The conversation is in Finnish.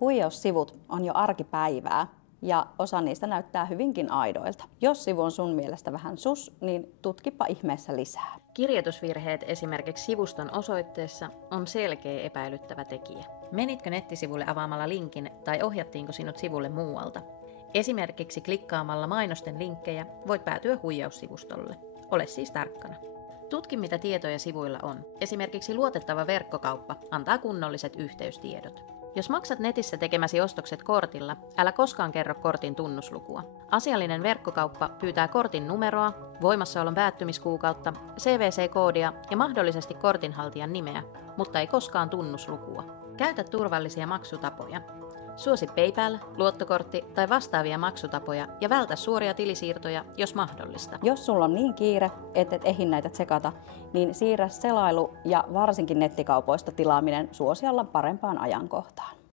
Huijaussivut on jo arkipäivää ja osa niistä näyttää hyvinkin aidoilta. Jos sivu on sun mielestä vähän sus, niin tutkipa ihmeessä lisää. Kirjoitusvirheet esimerkiksi sivuston osoitteessa on selkeä epäilyttävä tekijä. Menitkö nettisivulle avaamalla linkin tai ohjattiinko sinut sivulle muualta? Esimerkiksi klikkaamalla mainosten linkkejä voit päätyä huijaussivustolle. Ole siis tarkkana. Tutki mitä tietoja sivuilla on. Esimerkiksi luotettava verkkokauppa antaa kunnolliset yhteystiedot. Jos maksat netissä tekemäsi ostokset kortilla, älä koskaan kerro kortin tunnuslukua. Asiallinen verkkokauppa pyytää kortin numeroa, voimassaolon päättymiskuukautta, CVC-koodia ja mahdollisesti kortinhaltijan nimeä, mutta ei koskaan tunnuslukua. Käytä turvallisia maksutapoja. Suosi PayPal, luottokortti tai vastaavia maksutapoja ja vältä suoria tilisiirtoja, jos mahdollista. Jos sulla on niin kiire, et ehdi näitä tsekata, niin siirrä selailu ja varsinkin nettikaupoista tilaaminen suosiolla parempaan ajankohtaan.